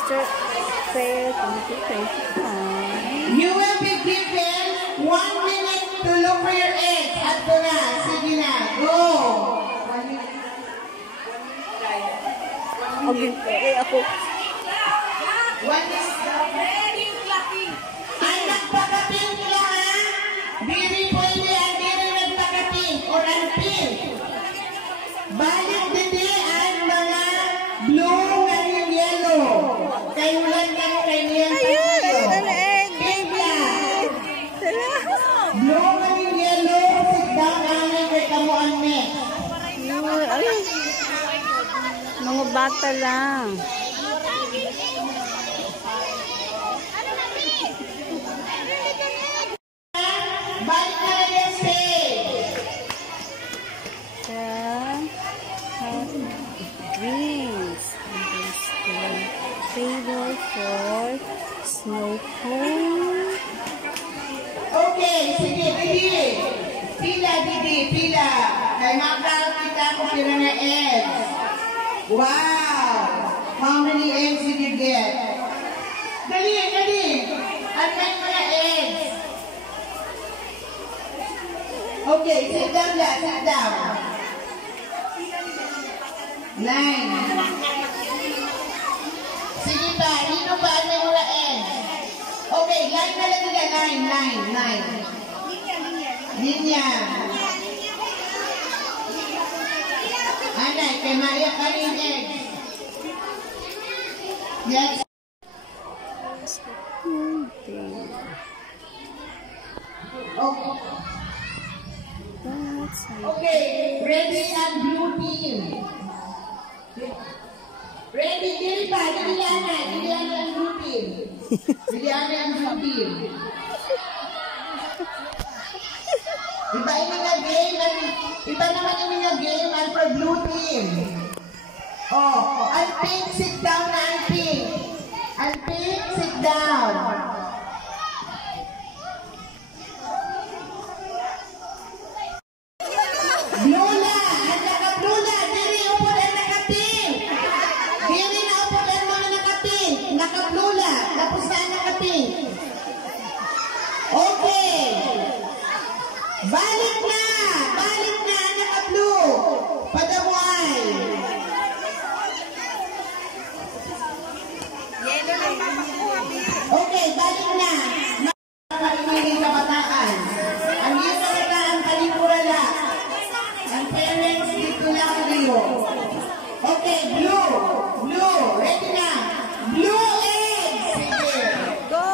Easter Fair 2025. You will be given 1 minute to look for your eggs. At ito na. Sige na. Go! 1 minute. Okay, ako. 1 minute. Ay, nagpaka-pink nila, ha? Diri pwede ang diri nagpaka-pink or ang pink. Balik dito ang mga blue at yung yellow. Kayo lang lang kayo yan. Pink lang. Blue at yung yellow. Sit down ang kay kamo ang neck. Mga bata lang. Balik na lang yung stage. Drinks. Table for snow cone. Okay, sige, Didi. Pila, Didi, pila. Kay makakita ko pila na eggs. Wow! How many eggs did you get? Dali, dali. Ano yung mga eggs? Okay, sit down lang, sit down. 9. Sige pa, dito pa ano yung mga eggs? Okay, line na lang nila, 9. Linya. Anay, kay Maria pa rin eggs. Yes. Okay. Okay, ready and blue team. Ready, dili pa, Diliana and blue team. Diliana and blue team. Iba ini nga game, iba naman ini nga game and for blue team. Oh, and pink, sit down na and pink. And pink, sit down. Blula, at naka-blula, diri upo na naka-pink. Diri na upo na mga naka-pink. Naka-blula, tapos na naka-pink. Okay. Balik na, naka-blue. Padamuay. Okay, balik na. Makakalimunin kabataan. Ang iyong kabataan, kalimurala. Ang parents dito lang rin. Okay, blue. Ready na. Blue eggs. Sige. Go!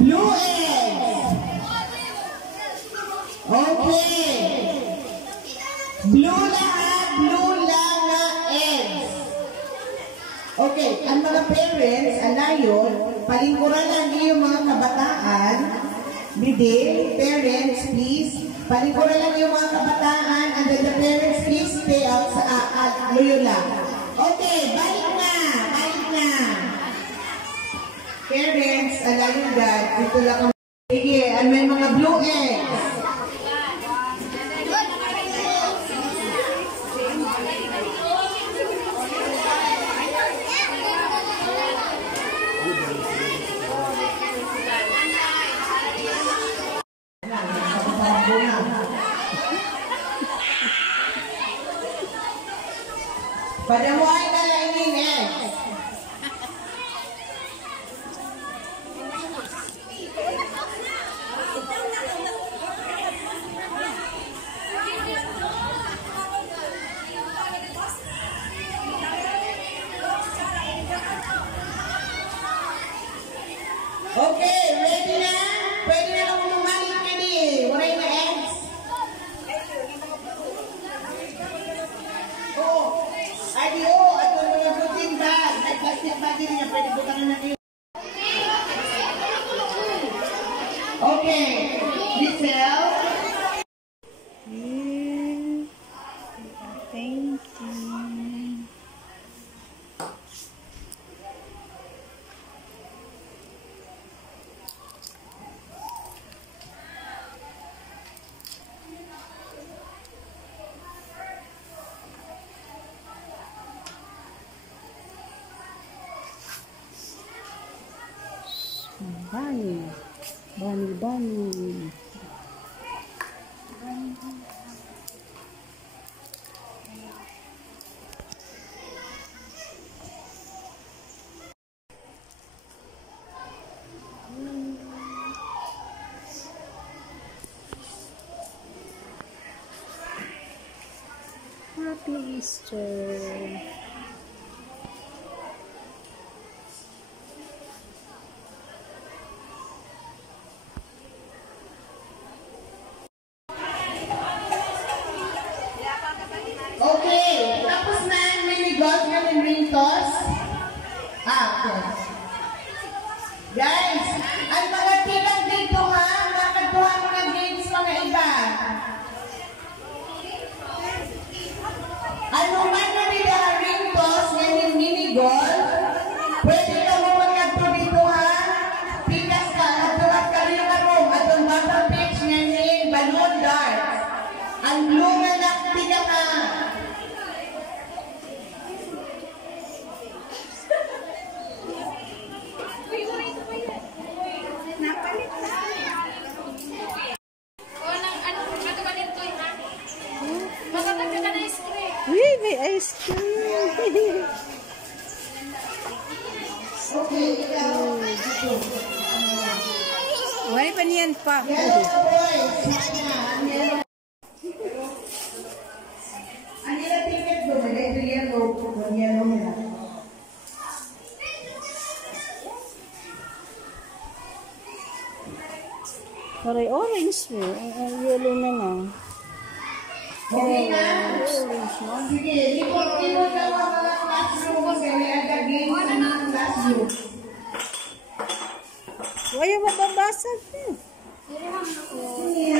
Blue eggs. Okay. Blue lang na eggs. Okay, ang mga parents, anayon, palingkuran lang yung mga kabataan. Bidi, parents, please. Palingkuran lang yung mga kabataan and then the parents, please stay out sa Loyola. Okay, balik na. Parents, anayon dad, dito lang ang sige, and may mga blue eggs. Padamuay na lang yung eggs. Okay, ready na? Pwede na lang umalik ka ni. Wala yung eggs? Oh, ay, bunny. Happy Easter. Okay, tapos na ang mini-golf ng ring toss. Okay. Guys, ang mga tigang dito ha, nakagawa mo ng games mga iba. Ano man na nila ring toss, yan yung mini-golf, pwede ka mo magkagto dito ha. Pikas ka, at ka rin yung room, at ang bottom pitch yan yung balloon dart. Ang blue na naktiga ka. Uy, may ice cream. Wala pa niyan pa. Parang orange mo. Yellow na na. Okay na? Orange mo. Sige, ipot-ipot daw ang mga classroom kasi may agagin sa mga classroom. Huwag yung mababasag. Yeah.